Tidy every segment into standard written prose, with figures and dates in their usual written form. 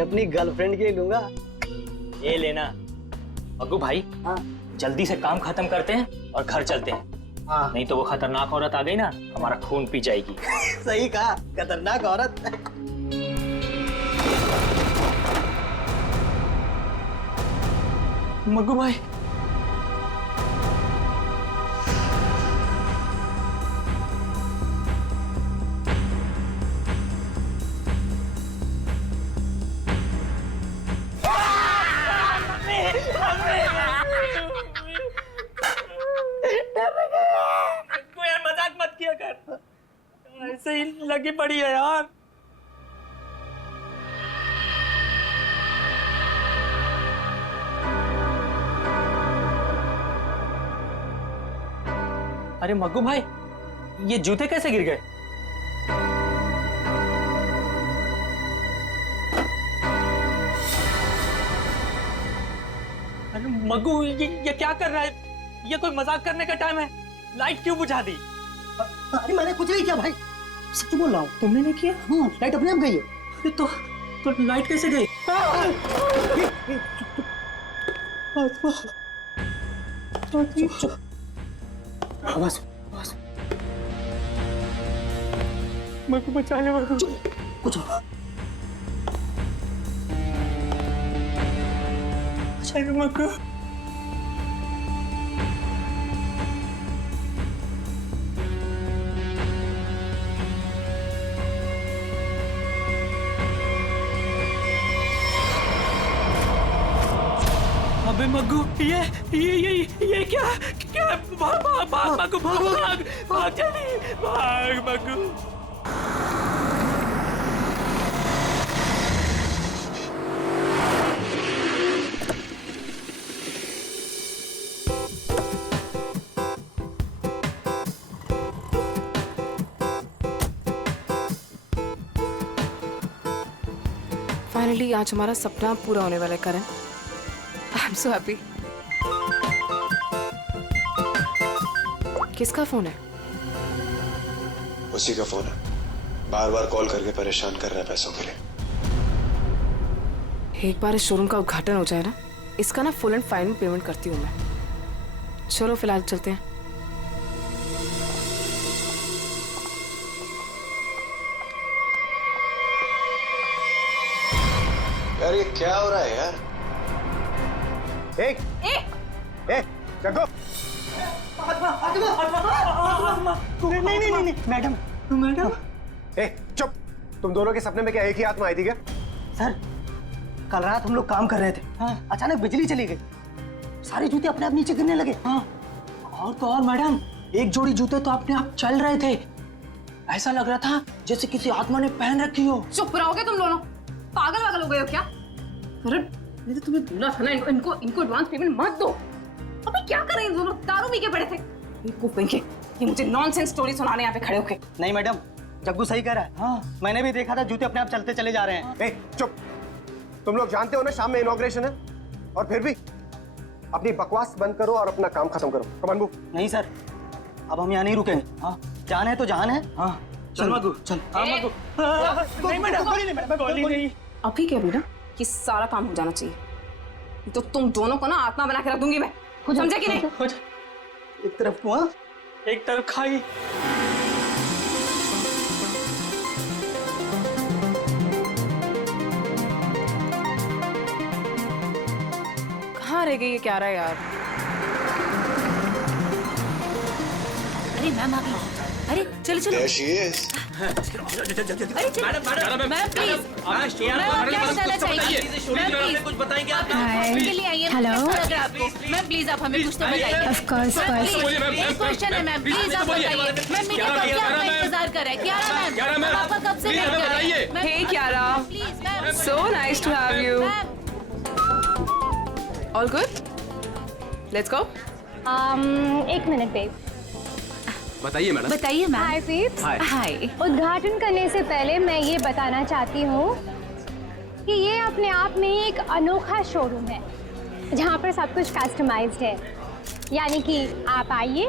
अपनी गर्लफ्रेंड के लिए लूंगा। ये लेना। मग्गू भाई, हाँ जल्दी से काम खत्म करते हैं और घर चलते हैं। हाँ नहीं तो वो खतरनाक औरत आ गई ना, हमारा खून पी जाएगी। सही कहा, खतरनाक औरत। मग्गू भाई, यार मजाक मत किया कर, ऐसे ही लगी पड़ी है यार। अरे मग्गू भाई, ये जूते कैसे गिर गए? अरे मग्गू, ये क्या कर रहा है? ये कोई मजाक करने का टाइम है? लाइट क्यों बुझा दी? अरे मैंने कुछ नहीं किया भाई, सच बोल रहा हूँ। तुमने नहीं किया? हाँ, लाइट अपने आप गई है। अरे तो लाइट कैसे गई? चुप। आवाज आवाज। मग्गू बचा ले मग्गू। कुछ अरे मग्गू, अबे मग्गू, ये क्या? भाग मग्गू, भाग जल्दी, भाग मग्गू। फाइनली आज हमारा सपना पूरा होने वाला है Karan. I am so happy. किसका फोन है? उसी का फोन है, बार बार कॉल करके परेशान कर रहा है पैसों के लिए। एक बार इस शोरूम का उद्घाटन हो जाए ना, इसका ना फुल एंड फाइनल पेमेंट करती हूँ मैं। चलो फिलहाल चलते हैं। यार ये क्या हो रहा है यार? जग्गू। नहीं मैडम, चुप। तुम दोनों के सपने में क्या एक ही आत्मा आई थी क्या? सर कल रात हम लोग काम कर रहे थे। हाँ। अचानक बिजली चली गई, सारे जूते अपने आप नीचे गिरने लगे। हाँ। और तो और मैडम, एक जोड़ी जूते तो अपने आप चल रहे थे। ऐसा लग रहा था जैसे किसी आत्मा ने पहन रखी हो। चुप रहोगे तुम दोनों? पागल हो गए हो क्या? अरे मैंने तो तुम्हें बोला था ना, इनको एडवांस पेमेंट मत दो। अबे क्या कर रहे हैं दोनों? दारू पी के पड़े थे। ये मुझे नॉनसेंस स्टोरी सुनाने यहाँ पे खड़े होके। नहीं मैडम, जग्गू सही कह रहा है। हाँ मैंने भी देखा था, जूते अपने आप चलते चले जा रहे हैं। चुप। तुम लोग जानते हो ना शाम में इनॉग्रेशन है, और फिर भी अपनी बकवास बंद करो और अपना काम खत्म करो। कमान मूव। नहीं सर, अब हम यहाँ नहीं रुकेंगे। हाँ जान है तो जान है। हाँ चल मग्गू चल। हाँ मग्गू। नहीं मैडम, गोली नहीं। अभी क्या बेटा, ये सारा काम हो जाना चाहिए, तो तुम दोनों को ना आत्मा बना के रख दूंगी मैं। समझे कि नहीं? एक तरफ कुआं, एक तरफ खाई। कहाँ रह गई ये क्या रहा है यार? अरे मैम आ गई। अरे चलो चलो। There she is. Ma'am please, ma'am क्या बताना चाहिए? मैम प्लीज कुछ बताएंगे आप? के लिए आइए। हेलो मैम प्लीज आप हमें कुछ तो बताइए। ऑफ कोर्स एक क्वेश्चन है मैम, प्लीज आप बताइए। मैम मीडिया कब से आपका इंतजार कर रहा है? क्यारा मैम पापा कब से वेट कर रहे हैं? Hey Kiara, please ma'am, so nice to have you. All good, let's go. एक मिनट बेब। बताइए मैडम। बताइए मैम। Hi babes. हाय। उद्घाटन करने से पहले मैं ये बताना चाहती हूँ कि ये अपने आप में ही एक अनोखा शोरूम है जहाँ पर सब कुछ कस्टमाइज्ड है। यानी कि आप आइए,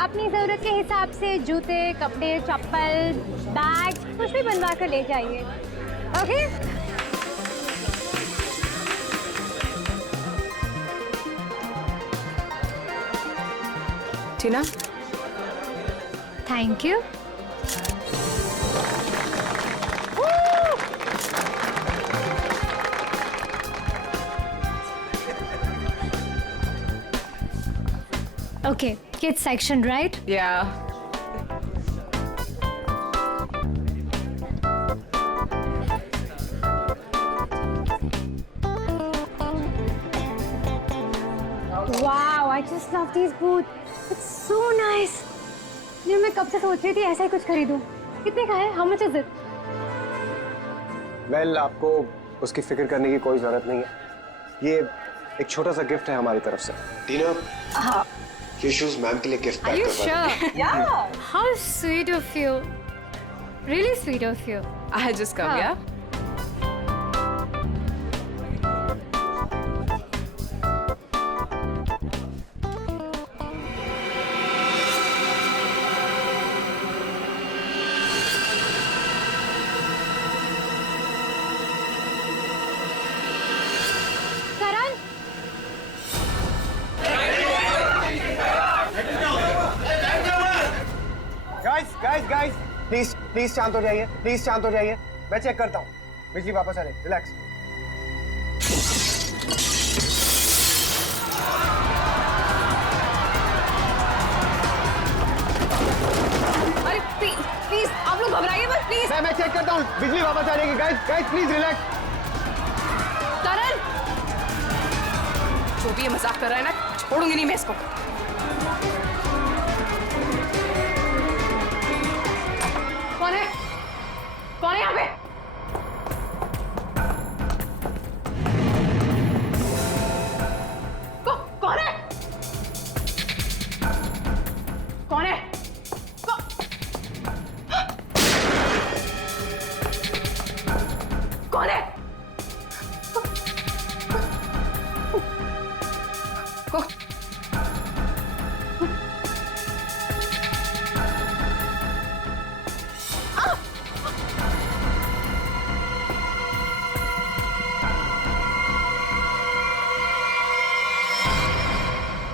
अपनी ज़रूरत के हिसाब से जूते, कपड़े, चप्पल, बैग कुछ भी बनवा कर ले जाइए। Okay? Tina, thank you. Okay, kids section, right? या Wow, I just love these boots. It's so nice. ये मैं कब से सोच रही थी ऐसा ही कुछ खरीदूं। कितने का है? How much is it? Well, आपको उसकी फिक्र करने की कोई जरूरत नहीं है। ये एक छोटा सा गिफ्ट है हमारी तरफ से। टीना, हाँ। ये शूज मैम के लिए गिफ्ट Are पैक you करवा sure? Yeah. How sweet of you. Really sweet of you. I just come, हाँ. yeah? करण, गाइस, प्लीज शांत हो जाइए। प्लीज शांत हो जाइए। मैं चेक करता हूँ। बिजली वापस आ रही। रिलैक्स। अरे प्लीज आप लोग घबराइए मत, प्लीज। मैं चेक करता हूँ। बिजली वापस आ जाएगी। Guys please relax. करण, जो भी ये मजाक कर रहा है ना, छोड़ूंगी नहीं मैं इसको। कौन है? कौन है यहाँ पे? कौन है? कौन है? कौन है?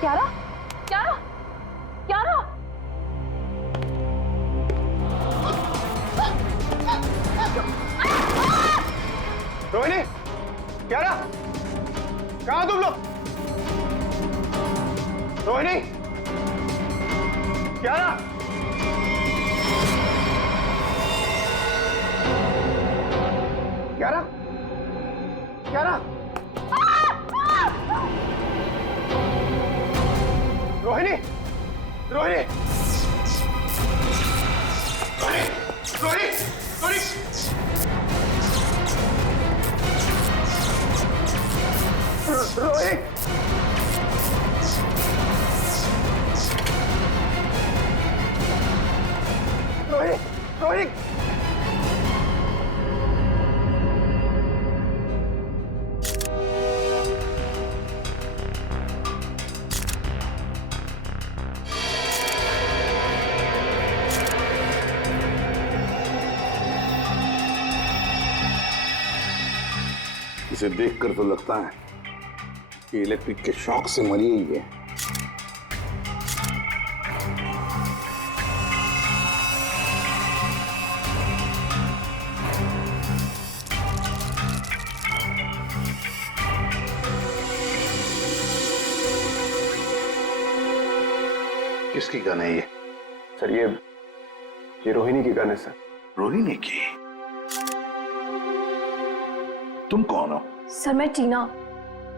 क्यारा? क्यारा? क्यारा? रोहिणी, क्यारा, कहाँ तुम लोग? रोहिणी, क्यारा, क्यारा, क्यारा, रोहिणी, रोहिणी, रोहिणी, रोहिणी, रोहिणी, रोहिणी, रोहिणी, रोहिणी, इसे देखकर तो लगता है कि इलेक्ट्रिक के शॉक से मरी ही है। किसकी गन है ये? सर ये रोहिणी की गन है सर। रोहिणी की? तुम कौन हो? सर मैं टीना,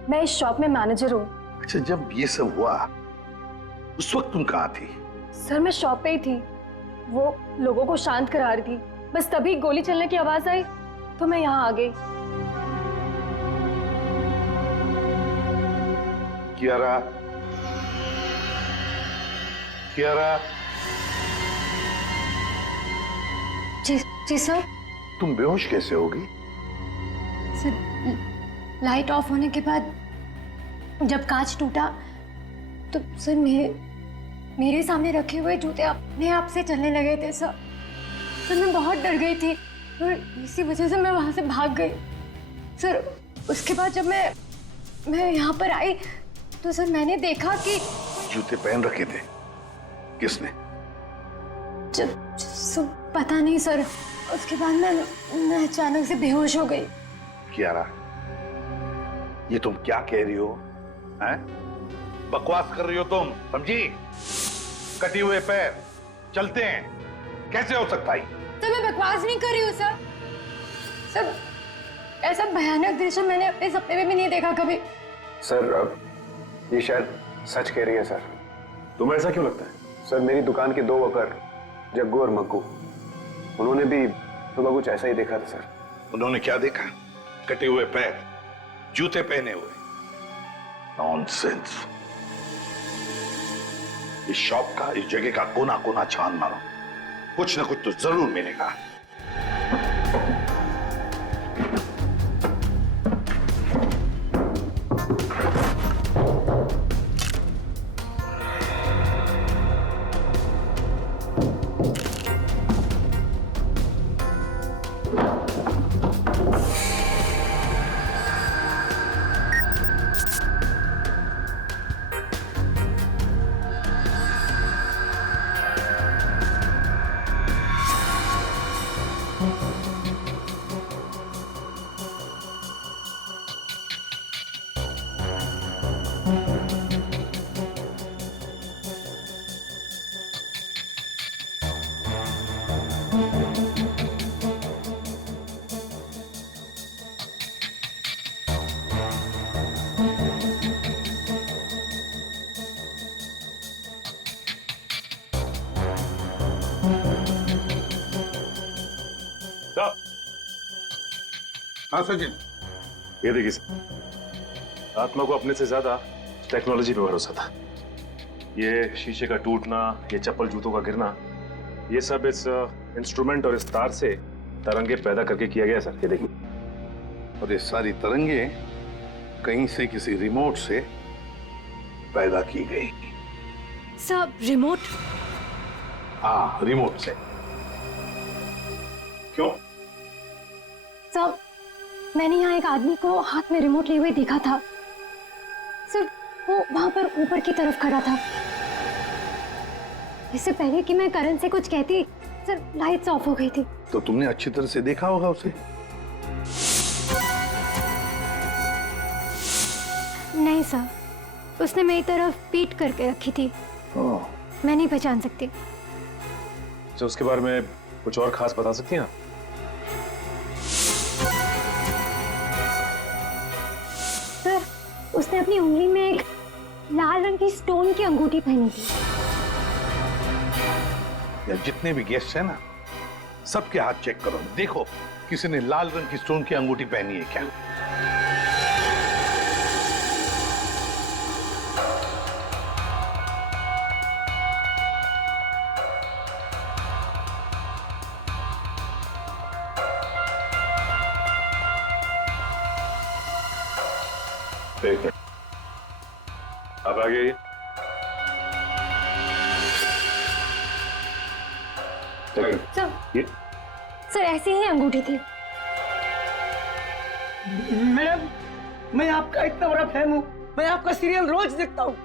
मैं इस शॉप में मैनेजर हूँ। अच्छा, जब ये सब हुआ उस वक्त तुम कहाँ थी? सर मैं शॉप पे ही थी, वो लोगों को शांत करा रही थी। बस तभी गोली चलने की आवाज आई तो मैं यहाँ आ गई। कियारा, कियारा, जी सर। तुम बेहोश कैसे होगी? सर लाइट ऑफ होने के बाद जब कांच टूटा तो सर मेरे सामने रखे हुए जूते अपने आप से चलने लगे थे सर। सर मैं बहुत डर गई थी और इसी वजह से मैं वहां से भाग गई सर। उसके बाद जब मैं यहाँ पर आई तो सर मैंने देखा कि जूते पहन रखे थे? किसने? पता नहीं सर, उसके बाद मैं अचानक से बेहोश हो गई। कियारा, ये तुम क्या कह रही हो? हैं? बकवास कर रही हो तुम, समझी? कटे हुए पैर चलते हैं, कैसे हो सकता है? तो मैं बकवास नहीं कर रही हूँ सर। सर, ऐसा भयानक दृश्य मैंने अपने सपने में भी नहीं देखा कभी। सर, अब ये शायद सच कह रही है सर। तुम्हें ऐसा क्यों लगता है? सर, मेरी दुकान के 2 वर्कर जग्गू और मग्गू, उन्होंने भी सुबह कुछ ऐसा ही देखा था सर। उन्होंने क्या देखा? कटे हुए पैर, जूते पहने हुए। नॉनसेंस। इस शॉप का, इस जगह का कोना कोना छान मारो, कुछ ना कुछ तो जरूर मिलेगा। हाँ सचिन, ये देखिए सर, आत्मा को अपने से ज्यादा टेक्नोलॉजी पे भरोसा था। ये शीशे का टूटना, ये चप्पल जूतों का गिरना, ये सब इस इंस्ट्रूमेंट और इस तार से तरंगे पैदा करके किया गया सर। ये देखिए। और ये सारी तरंगे कहीं से, किसी रिमोट से पैदा की गई। Sir, remote? हाँ, रिमोट से। क्यों? सर, मैंने यहाँ एक आदमी को हाथ में रिमोट लिए हुए देखा था सर। वो वहां पर ऊपर की तरफ खड़ा था। इससे पहले कि मैं करण से कुछ कहती सर, लाइट्स ऑफ हो गई थी। तो तुमने अच्छी तरह से देखा होगा उसे? नहीं सर, उसने मेरी तरफ पीठ करके रखी थी। मैं नहीं पहचान सकती। तो उसके बारे में कुछ और खास बता सकती हैं आप? सर, उसने अपनी उंगली में एक लाल रंग की स्टोन की अंगूठी पहनी थी। या जितने भी गेस्ट हैं ना, सबके हाथ चेक करो, देखो किसी ने लाल रंग की स्टोन की अंगूठी पहनी है क्या? ठीक है, अब आगे आइए। सर, ऐसी ही अंगूठी थी। मैडम, मैं आपका इतना बड़ा फैन हूँ। मैं आपका सीरियल रोज देखता हूँ,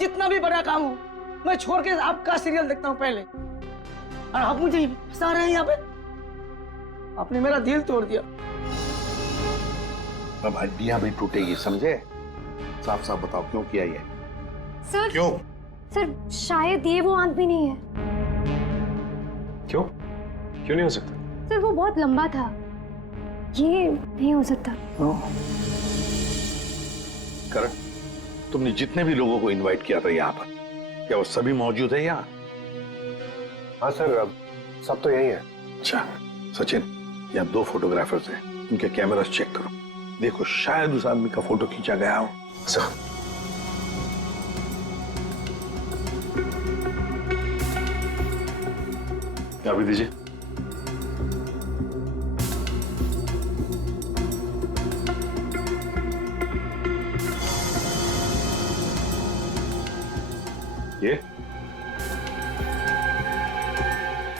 जितना भी बड़ा काम हो मैं छोड़ के आपका सीरियल देखता हूँ पहले। और आप मुझे फंसा रहे हैं यहाँ पे। आपने मेरा दिल तोड़ दिया। अब हड्डियां भी टूटेगी, समझे? साफ साफ बताओ, क्यों किया ये? सर, क्यों? सर, शायद ये वो आदमी नहीं है। क्यों? क्यों नहीं हो सकता? सर, वो बहुत लंबा था, ये नहीं हो सकता। करण, तुमने जितने भी लोगों को इनवाइट किया था यहाँ पर, क्या वो सभी मौजूद है यहाँ? हाँ सर, अब सब तो यही है। अच्छा सचिन, यहाँ 2 फोटोग्राफर्स हैं, उनके कैमरास चेक करो, देखो शायद उस आदमी का फोटो खींचा गया हो। अभी दीजिए। ये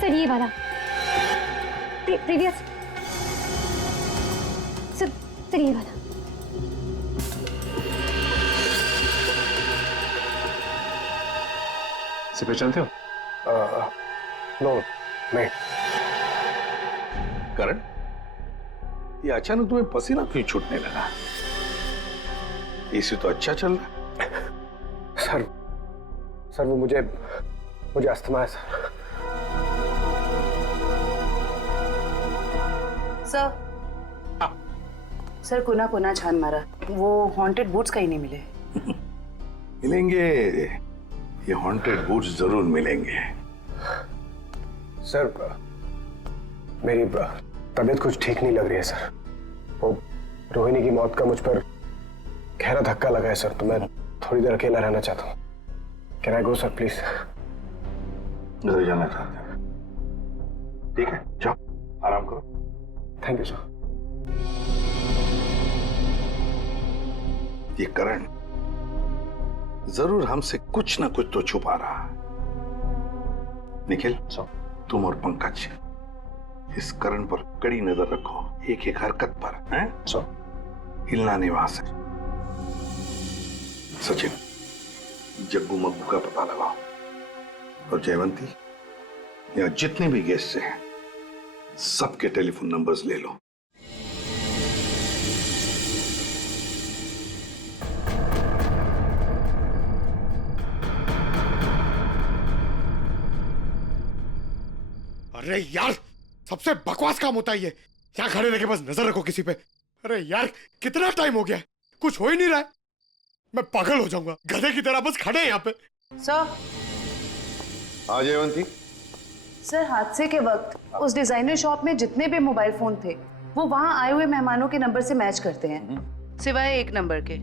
सर, ये वाला प्रीवियस। सर, ये वाला। इसे पहचानते हो? नो नहीं। करण, ये अचानक तुम्हें पसीना क्यों छूटने लगा? एसी तो अच्छा चल रहा है। सर वो मुझे अस्थमा है सर। सर कोना छान मारा, वो हॉन्टेड बूट्स कहीं नहीं मिले। मिलेंगे, ये हॉन्टेड बूट्स जरूर मिलेंगे। सर मेरी तबीयत कुछ ठीक नहीं लग रही है सर। वो रोहिणी की मौत का मुझ पर गहरा धक्का लगा है सर, तो मैं थोड़ी देर अकेला रहना चाहता हूँ। Can I go sir please? घर जाना चाहते हैं? ठीक है, जाओ आराम करो। Thank you sir. ये करण जरूर हमसे कुछ ना कुछ तो छुपा रहा है। निखिल, तुम और पंकज इस करण पर कड़ी नजर रखो, एक एक हरकत पर, हैं? हिलना नहीं वहां से। सचिन, जग्गू मग्गू का पता लगाओ, और जयवंती, यहाँ जितने भी गेस्ट हैं सबके टेलीफोन नंबर्स ले लो। अरे यार, सबसे बकवास काम होता है ये। यहाँ खड़े रह के बस नजर रखो किसी पे। अरे यार, कितना टाइम हो गया, कुछ हो ही नहीं रहा है। मैं पागल हो जाऊंगा, गधे की तरह बस खड़े हैं यहाँ पे। सर। हाँ जयवंती। सर, हादसे के वक्त उस डिजाइनर शॉप में जितने भी मोबाइल फोन थे वो वहां आए हुए मेहमानों के नंबर से मैच करते हैं, सिवाय एक नंबर के।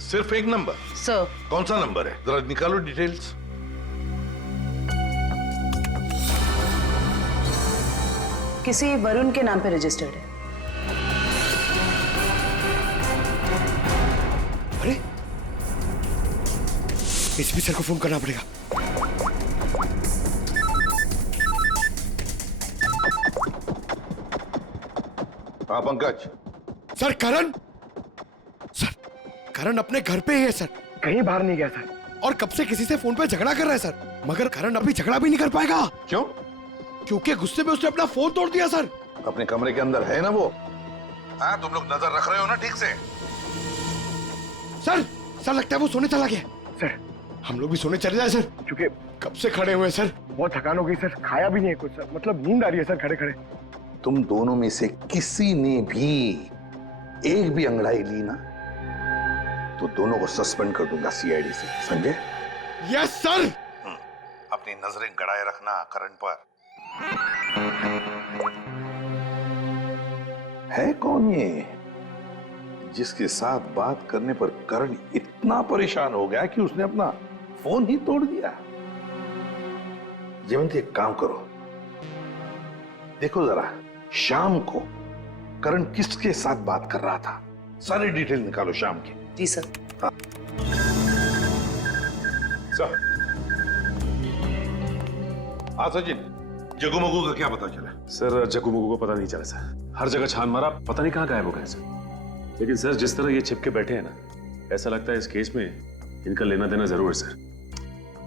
सिर्फ एक नंबर? सर। कौन सा नंबर है, जरा निकालो डिटेल्स। किसी वरुण के नाम पे रजिस्टर्ड है। अरे, एसपी सर को फोन करना पड़ेगा। हाँ पंकज। सर करण अपने घर पे ही है सर, कहीं बाहर नहीं गया सर। और कब से किसी से फोन पे झगड़ा कर रहा है सर, मगर करण अभी झगड़ा भी नहीं कर पाएगा। क्यों? क्योंकि गुस्से में उसने अपना फोन तोड़ दिया सर। अपने कमरे के अंदर है ना वो? हाँ, तुम लोग नजर रख रहे हो ना ठीक से? सर लगता है वो सोने चला गया। सर, हम लोग भी सोने चले जाए सर, क्योंकि कब से खड़े हुए सर। बहुत थकान हो गई सर, खाया भी नहीं है कुछ सर, मतलब नींद आ रही है सर खड़े खड़े। तुम दोनों में से किसी ने भी एक भी अंगड़ाई ली ना तो दोनों को सस्पेंड कर दूंगा सीआईडी से, समझे? Yes sir. अपनी नजरें गड़ाए रखना करण पर। है कौन ये जिसके साथ बात करने पर करण इतना परेशान हो गया कि उसने अपना फोन ही तोड़ दिया? जयवंती, एक काम करो, देखो जरा शाम को करण किसके साथ बात कर रहा था, सारी डिटेल निकालो शाम की। जी सर। हाँ। सर। हाँ सचिन, जग्गू मग्गू का क्या पता चला? सर, जग्गू मग्गू को पता नहीं चला सर, हर जगह छान मारा, पता नहीं कहाँ गायब हो गए सर। लेकिन सर, जिस तरह ये छिपके बैठे हैं ना, ऐसा लगता है इस केस में इनका लेना देना जरूर है सर।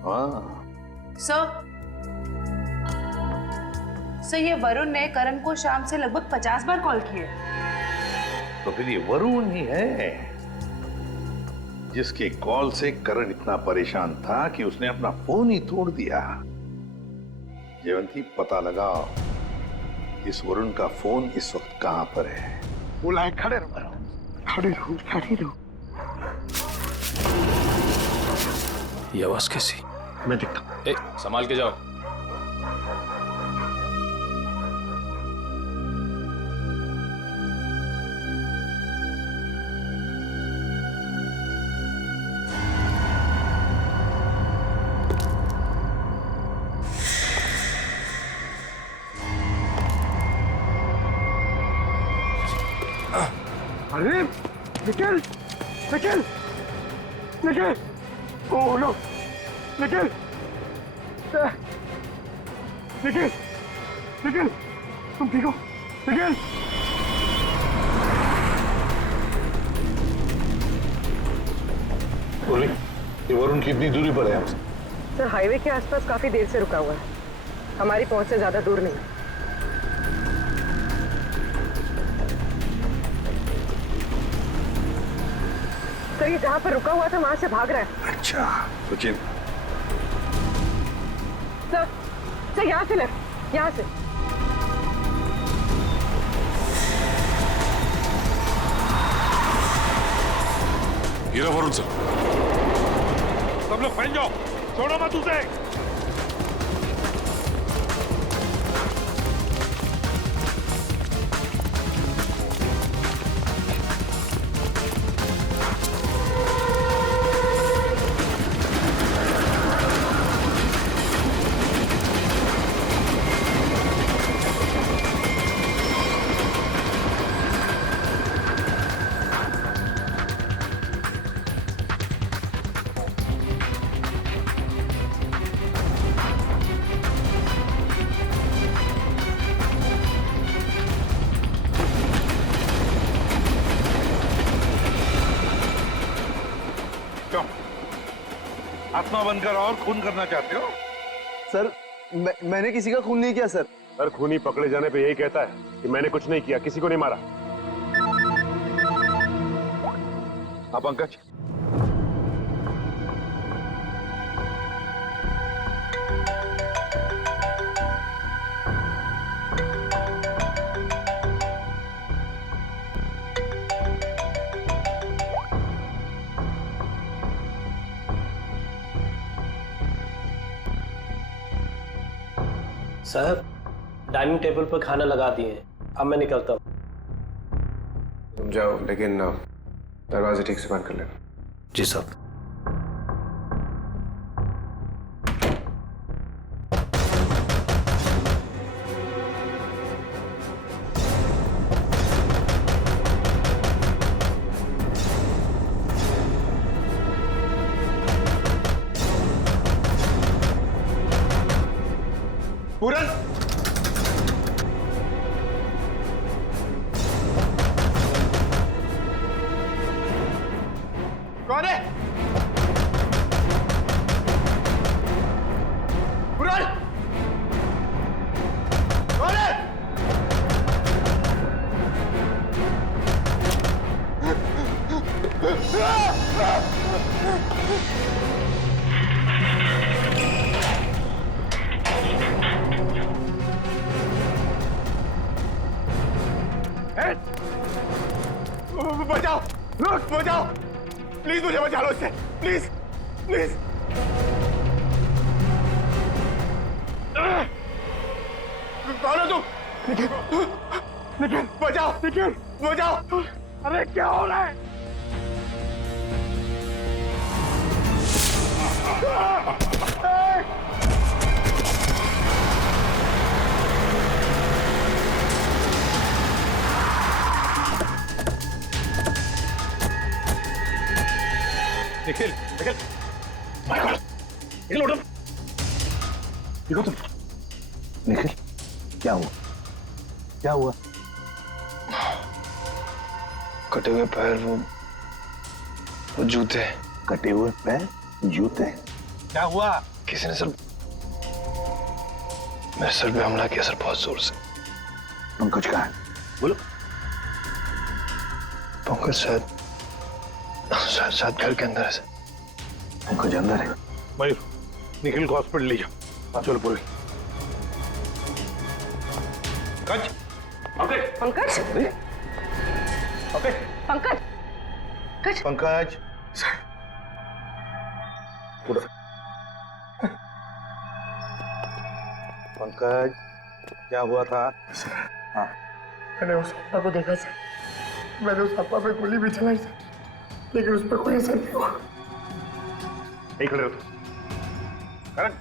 हाँ सर, ये वरुण ने करण को शाम से लगभग 50 बार कॉल किए। तो फिर ये वरुण ही है जिसके कॉल से करण इतना परेशान था कि उसने अपना फोन ही तोड़ दिया। जयवंती, पता लगाओ इस वरुण का फोन इस वक्त कहां पर है। बोला है खड़े रहो। ये आवाज कैसी? मैं देखता हूं। संभाल के जाओ। अरे निखिल, ओह नो, निखिल, तुम ठीक हो? निखिल, ये वरुण कितनी दूरी पर है हमसे? सर, हाईवे के आसपास काफी देर से रुका हुआ है। हमारी पहुंच से ज्यादा दूर नहीं। सर ये जहां पर रुका हुआ था वहां से भाग रहा है। अच्छा सचिन, सर यहाँ से लेफ्ट, यहाँ से। हीरा वरुण सर, सब लोग फैल जाओ, छोड़ो मत उसे। आत्मा बनकर और खून करना चाहते हो? सर मैंने किसी का खून नहीं किया सर। सर खूनी पकड़े जाने पे यही कहता है कि मैंने कुछ नहीं किया, किसी को नहीं मारा। हाँ पंकज, साहब डाइनिंग टेबल पर खाना लगा दिए हैं, अब मैं निकलता हूँ। तुम जाओ, लेकिन दरवाजे ठीक से बंद कर लेना। जी साहब। पूरन, कौन है? पूरन, कौन है? बचाओ, रुक, बचाओ, प्लीज मुझे बचा लो इससे, प्लीज प्लीज। कौन है तुम? निखिल, बचाओ, निखिल, बचाओ। अरे क्या हो रहा है? निखिल, निखिल, निखिल, उठो, देखो तुम। निखिल, क्या हुआ? क्या हुआ? कटे हुए पैर, वो जूते। कटे हुए पैर, जूते? क्या हुआ? किसी ने सर मेरे सर पे हमला किया सर, बहुत जोर से। पंकज कहाँ है? बोलो। पंकज शायद घर के अंदर है सर। पंकज अंदर है? मयूर, निखिल को हॉस्पिटल ले जाओ। चलो पूरे। पंकज, पंकज, पंकज, पंकज, पूरा। पंकज, क्या हुआ था? हाँ, मैंने उस आत्मा को देखा सर, मैंने उस आत्मा पे गोली भी चलाई सर, लेकिन उस पर कोई असर नहीं हुआ। नहीं खड़े हो तो करण,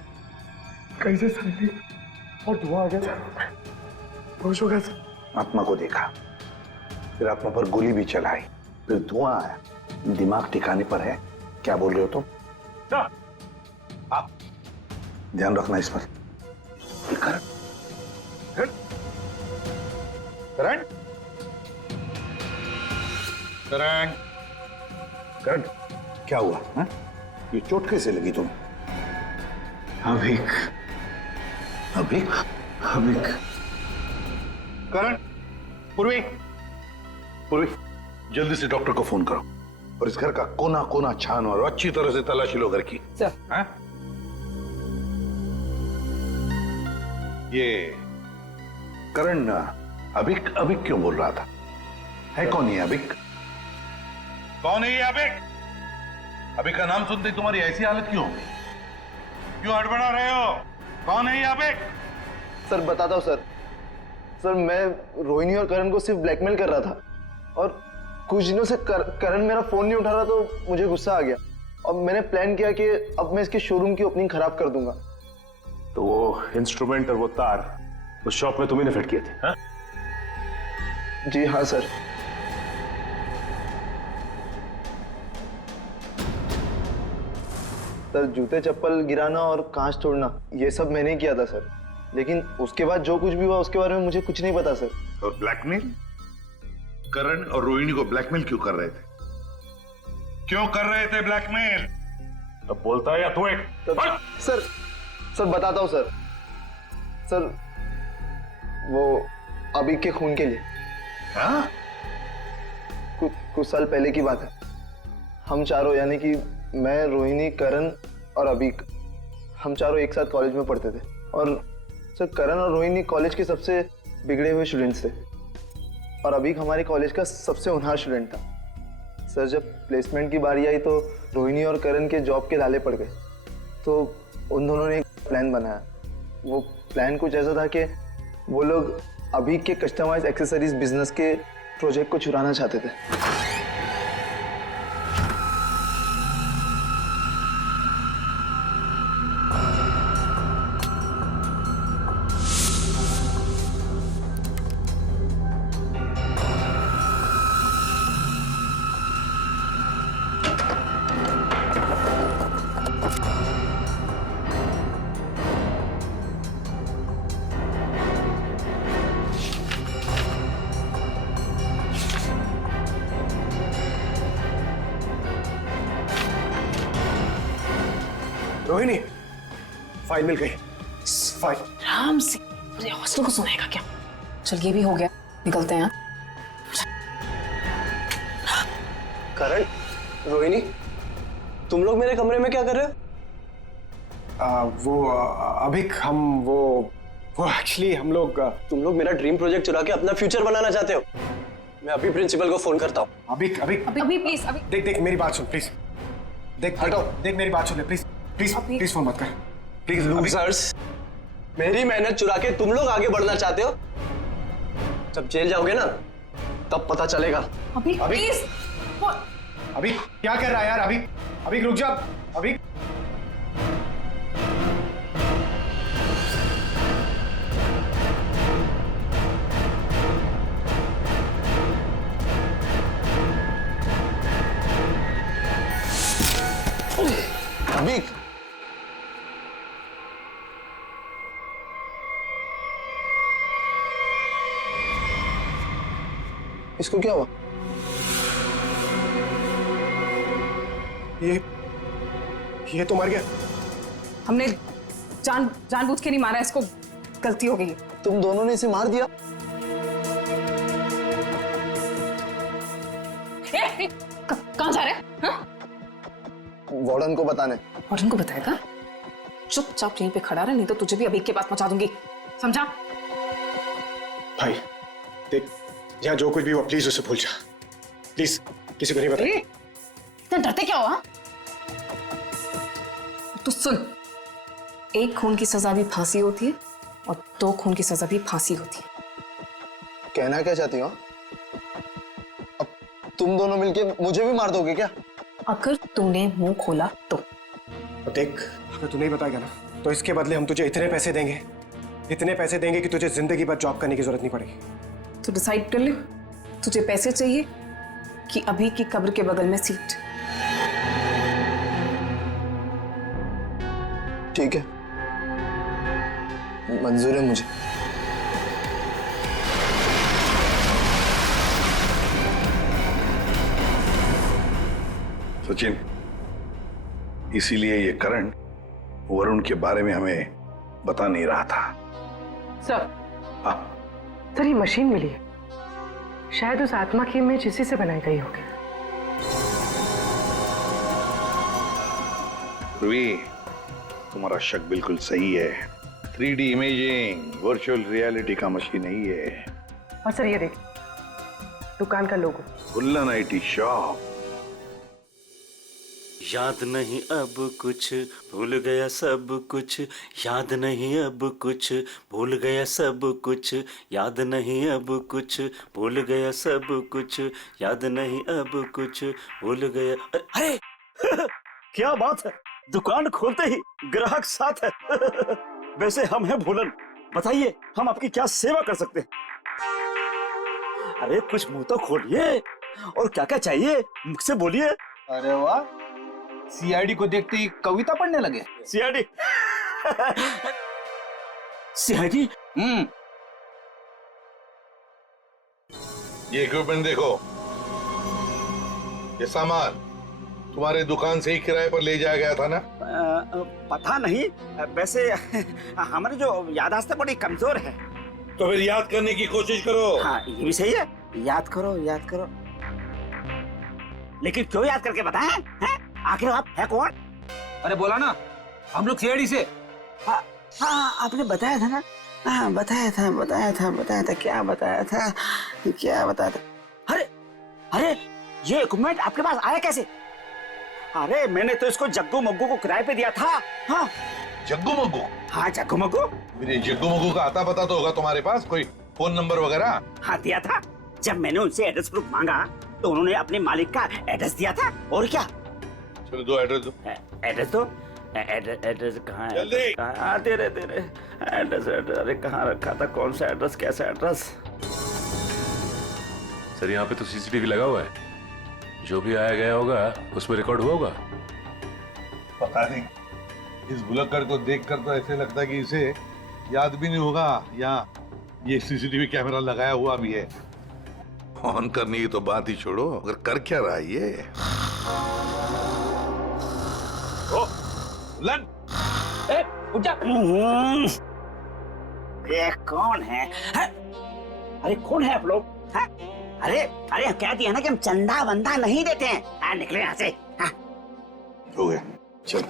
कैसे सर नहीं, और धुआं आ गया सर, होश हो गया सर। आत्मा को देखा, फिर आत्मा पर गोली भी चलाई, फिर धुआं आया, दिमाग ठिकाने पर है? क्या बोल रहे हो तुम? हाँ, ध्यान रखना इस पर। करण, करण, करण, करण, क्या हुआ? हा? ये चोट कैसे लगी तुम्हें? अब अभिक अभिक करण, पूर्वी पूर्वी, जल्दी से डॉक्टर को फोन करो और इस घर का कोना कोना छानो और अच्छी तरह से तलाशी लो घर की। हाँ? ये करण अभिक अभिक क्यों बोल रहा था? है कौन ये अभिक? कौन है ये अभिक? अभिक का नाम सुनते तुम्हारी ऐसी हालत क्यों हो गई? क्यों हड़बड़ा रहे हो? कौन है ये अभिक? सर बताता हूँ सर। सर मैं रोहिणी और करण को सिर्फ ब्लैकमेल कर रहा था और कुछ दिनों से करण मेरा फोन नहीं उठा रहा तो मुझे गुस्सा आ गया और मैंने प्लान किया कि अब मैं इसके शोरूम की ओपनिंग खराब कर दूंगा। तो वो इंस्ट्रूमेंट और वो तार उस शॉप में तुम्ही ने फिट किए थे? हाँ? जी हाँ सर। सर जूते चप्पल गिराना और कांच तोड़ना ये सब मैंने किया था सर, लेकिन उसके बाद जो कुछ भी हुआ उसके बारे में मुझे कुछ नहीं पता सर। और ब्लैकमेल? करण और रोहिणी को ब्लैकमेल क्यों कर रहे थे? क्यों कर रहे थे ब्लैकमेल? अब बोलता है या तू एक? सर बताता हूँ सर। सर वो अभिक के खून के लिए। हाँ? कुछ साल पहले की बात है। हम चारों यानी कि मैं, रोहिणी, करण और अभिक, हम चारों एक साथ कॉलेज में पढ़ते थे और सर करण और रोहिणी कॉलेज के सबसे बिगड़े हुए स्टूडेंट्स थे और अभिक हमारे कॉलेज का सबसे होनहार स्टूडेंट था। सर जब प्लेसमेंट की बारी आई तो रोहिणी और करण के जॉब के लाले पड़ गए तो उन दोनों ने एक प्लान बनाया। वो प्लान कुछ ऐसा था कि वो लोग अभिक के कस्टमाइज एक्सेसरीज बिजनेस के प्रोजेक्ट को चुराना चाहते थे। रोहिणी, फाइल मिल गई। फाइल। आराम से, अरे हॉस्टल को सुनाएगा क्या? चल ये भी हो गया, निकलते हैं। करण, रोहिणी, तुम लोग मेरे कमरे में क्या कर रहे हो? अभिक वो एक्चुअली हम लोग तुम लोग मेरा ड्रीम प्रोजेक्ट चुरा के अपना फ्यूचर बनाना चाहते हो? मैं अभी प्रिंसिपल को फोन करता हूँ। अभिक प्लीज अभी देख मेरी बात सुन प्लीज। हटाओ, देख मेरी बात सुन प्लीज प्लीज फोन मत कर प्लीज। लूजर्स, मेरी मेहनत चुरा के तुम लोग आगे बढ़ना चाहते हो? जब जेल जाओगे ना तब पता चलेगा। अभी प्लीज। अभी क्या कर रहा है यार? अभी रुक जा। अभी इसको क्या हुआ? ये तो मर गया। हमने जानबूझ के नहीं मारा, इसको गलती हो गई। तुम दोनों ने इसे मार दिया? कहाँ जा रहे हैं? वार्डन को बताने। वार्डन को बताएगा? चुपचाप यहीं पे खड़ा रहे, नहीं तो तुझे भी अभी के पास पहुंचा दूंगी, समझा? भाई देख, यहाँ जो कुछ भी हुआ प्लीज उसे भूल जा, प्लीज। किसी को नहीं बताइए। इतना डरते क्या हुआ? तो सुन, एक खून की सजा भी फांसी होती है और 2 खून की सजा भी फांसी होती है। कहना क्या चाहती हो? अब तुम दोनों मिलके मुझे भी मार दोगे क्या? अगर तूने मुंह खोला तो। देख, अगर तू नहीं बताएगा ना तो इसके बदले हम तुझे इतने पैसे देंगे कि तुझे जिंदगी भर जॉब करने की जरूरत नहीं पड़ेगी। तो डिसाइड कर ले, तुझे पैसे चाहिए कि अभी की कब्र के बगल में सीट? ठीक है, मंजूर है मुझे। सचिन, इसीलिए ये करण वरुण के बारे में हमें बता नहीं रहा था। सर, हाँ, सर ये मशीन मिली है, शायद उस आत्मा की इमेज इसी से बनाई गई होगी। ध्रुवी, तुम्हारा शक बिल्कुल सही है। 3D इमेजिंग वर्चुअल रियलिटी का मशीन नहीं है। और सर ये देखिए, दुकान का लोगो, उल्लन IT शॉप। याद नहीं अब कुछ, भूल गया सब कुछ, याद नहीं अब कुछ, भूल गया सब कुछ, याद नहीं अब कुछ, भूल गया सब कुछ, याद नहीं अब कुछ, भूल गया। अरे क्या बात है, दुकान खोलते ही ग्राहक साथ है। वैसे हम हैं भूलन, बताइए हम आपकी क्या सेवा कर सकते हैं? अरे कुछ मुंह तो खोलिए, और क्या क्या चाहिए मुझसे बोलिए। अरे वाह, CID को देखते ही कविता पढ़ने लगे। CID? CID? ये इक्विपमेंट देखो, ये सामान तुम्हारे दुकान से ही किराए पर ले जाया गया था ना? पता नहीं, वैसे हमारी जो याददाश्त बड़ी कमजोर है। तो फिर याद करने की कोशिश करो। हाँ ये भी सही है, याद करो याद करो। लेकिन क्यों याद करके बताएं? हैं? आखिर आप है कौन? अरे बोला ना, हम लोग CID से। हाँ आपने बताया था ना। हाँ बताया था क्या बताया था? अरे ये इक्विपमेंट आपके पास आया कैसे? अरे मैंने तो इसको जग्गू मग्गू को किराए पे दिया था। हाँ जग्गू मग्गू? हाँ जग्गू मग्गू। मेरे जग्गू मग्गू का आता पता तो होगा तुम्हारे पास, कोई फोन नंबर वगैरह? हाँ दिया था, जब मैंने उनसे एड्रेस प्रूफ मांगा तो उन्होंने अपने मालिक का एड्रेस दिया था। और क्या? चलो दो एड्रेस दो। एड्रेस दो। एड्रेस कहाँ है? दे रहे एड्रेस। अरे कहाँ रखा था, कौन सा एड्रेस, कैसा एड्रेस? सर यहाँ पे तो CCTV लगा हुआ है, जो भी आया गया होगा उसमें रिकॉर्ड हुआ होगा। पता नहीं, इस भुलक्कड़ को देखकर तो ऐसे लगता है कि इसे याद भी नहीं होगा या ये CCTV कैमरा लगाया हुआ भी है। ऑन करने की तो बात ही छोड़ो, अगर कर क्या रहा है ये? लन, उठ जा। ये कौन है? अरे कौन है आप लोग? अरे कह दिया ना कि हम चंदा वंदा नहीं देते हैं। निकले यहाँ से। हो गया, चल।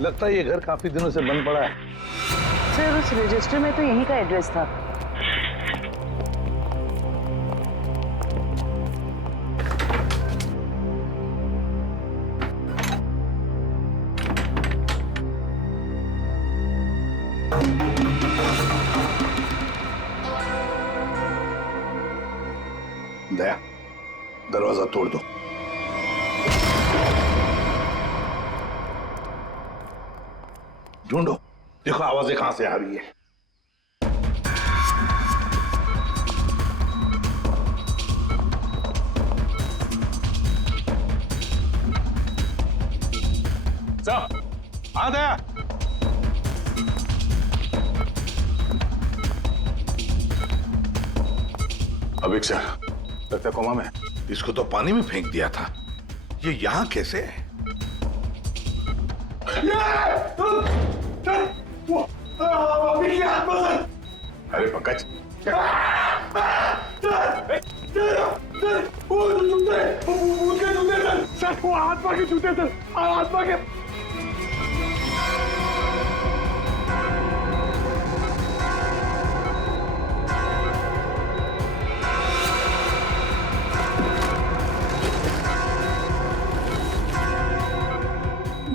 लगता है ये घर काफी दिनों से बंद पड़ा है। सर उस रजिस्टर में तो यहीं का एड्रेस था। दया, दरवाजा तोड़ दो। ढूंढो, देखो आवाजें कहां से आ रही है। सब आ दया। अभिक्षा लगता कोमा में। इसको तो पानी में फेंक दिया था, ये यहां कैसे है? अरे पंकज, सर वो आत्मा के जूते थे, आत्मा के।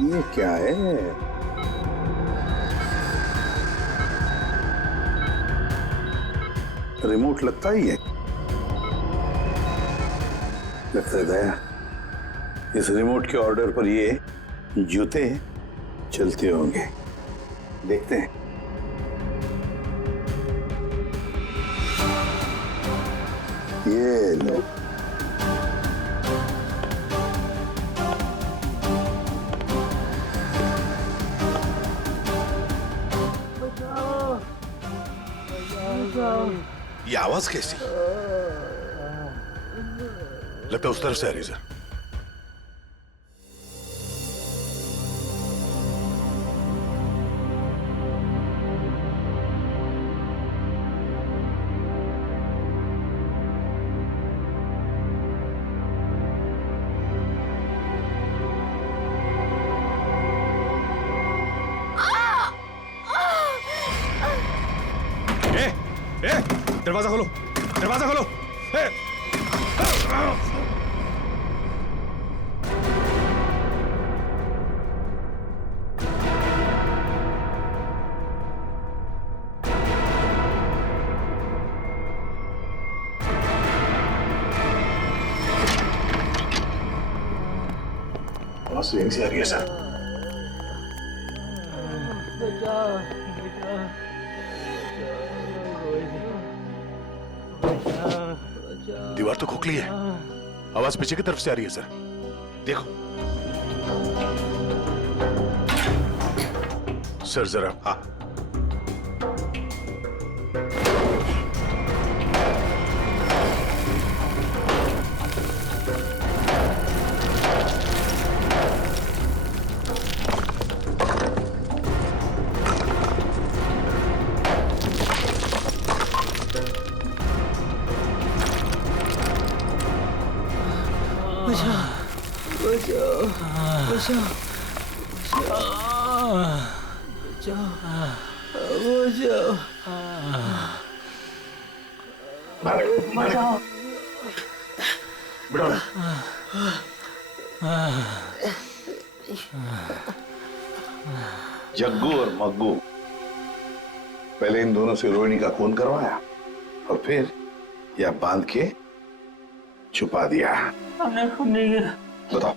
ये क्या है? रिमोट लगता ही है। लगता है दया, इस रिमोट के ऑर्डर पर ये जूते चलते होंगे। देखते हैं। ये लो। आवाज कैसी? लगता है उस तरफ से आ रही सर। दरवाजा खोलो, दरवाजा खोलो। आवाज तो यहीं से आ रही है सर। दीवार तो खोखली है, आवाज पीछे की तरफ से आ रही है सर। देखो सर जरा। हाँ जग्गू और मग्गू, पहले इन दोनों से रोहिणी का खून करवाया और फिर यह बांध के छुपा दिया। हमने खून नहीं किया। बताओ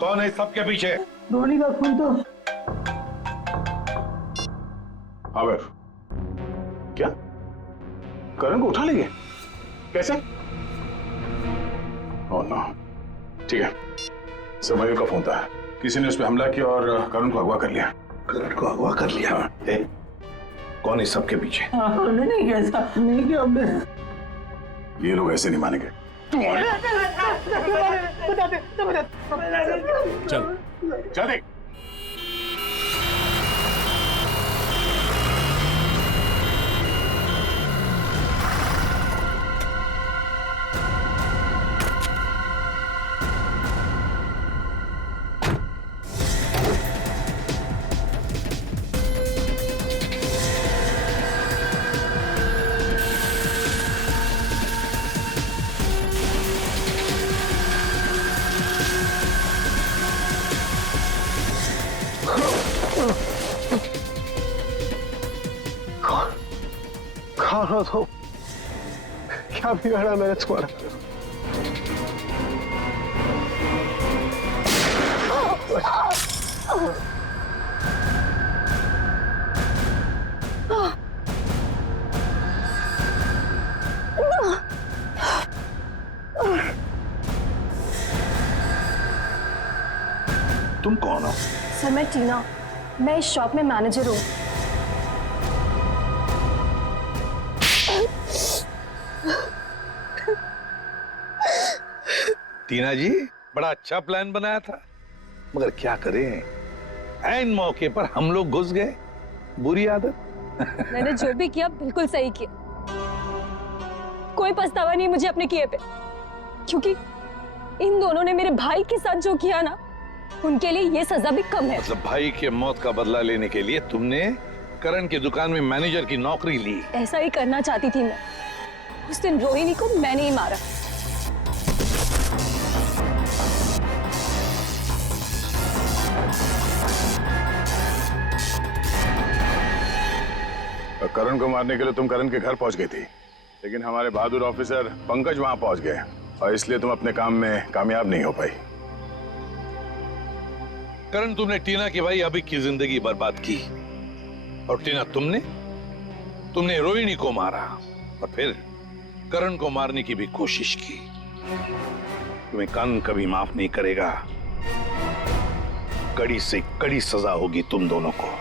कौन है सबके पीछे? रोहिणी का खून तो आवेर, क्या करण को उठा लेंगे? कैसे? Oh no. ठीक है, सरमयू का फोन था, किसी ने उस पर हमला किया और करण को अगवा कर लिया। करण को अगवा कर लिया? कौन है सबके पीछे? हमने नहीं किया ऐसा, नहीं किया हमने। ये लोग ऐसे नहीं मानेंगे। चल चल देख। खाना तो क्या बिगाड़ा मैंने तुम्हारा? तुम कौन हो? सर मैं टीना, मैं इस शॉप में मैनेजर हूँ। टीना जी, बड़ा अच्छा प्लान बनाया था, मगर क्या करें, ऐन मौके पर हम लोग घुस गए। बुरी आदत। मैंने जो भी किया बिल्कुल सही किया, कोई पछतावा नहीं मुझे अपने किए पे, क्योंकि इन दोनों ने मेरे भाई के साथ जो किया ना, उनके लिए ये सजा भी कम है। मतलब भाई के मौत का बदला लेने के लिए तुमने करण की दुकान में मैनेजर की नौकरी ली? ऐसा ही करना चाहती थी मैं। उस दिन रोहिणी को मैंने ही मारा। करण को मारने के लिए तुम करण के घर पहुंच गई थी, लेकिन हमारे बहादुर ऑफिसर पंकज वहां पहुंच गए और इसलिए तुम अपने काम में कामयाब नहीं हो पाई। करण, तुमने टीना की भाई अभी की जिंदगी बर्बाद की, और टीना तुमने रोहिणी को मारा और फिर करण को मारने की भी कोशिश की। तुम्हें कानून कभी माफ नहीं करेगा, कड़ी से कड़ी सजा होगी तुम दोनों को।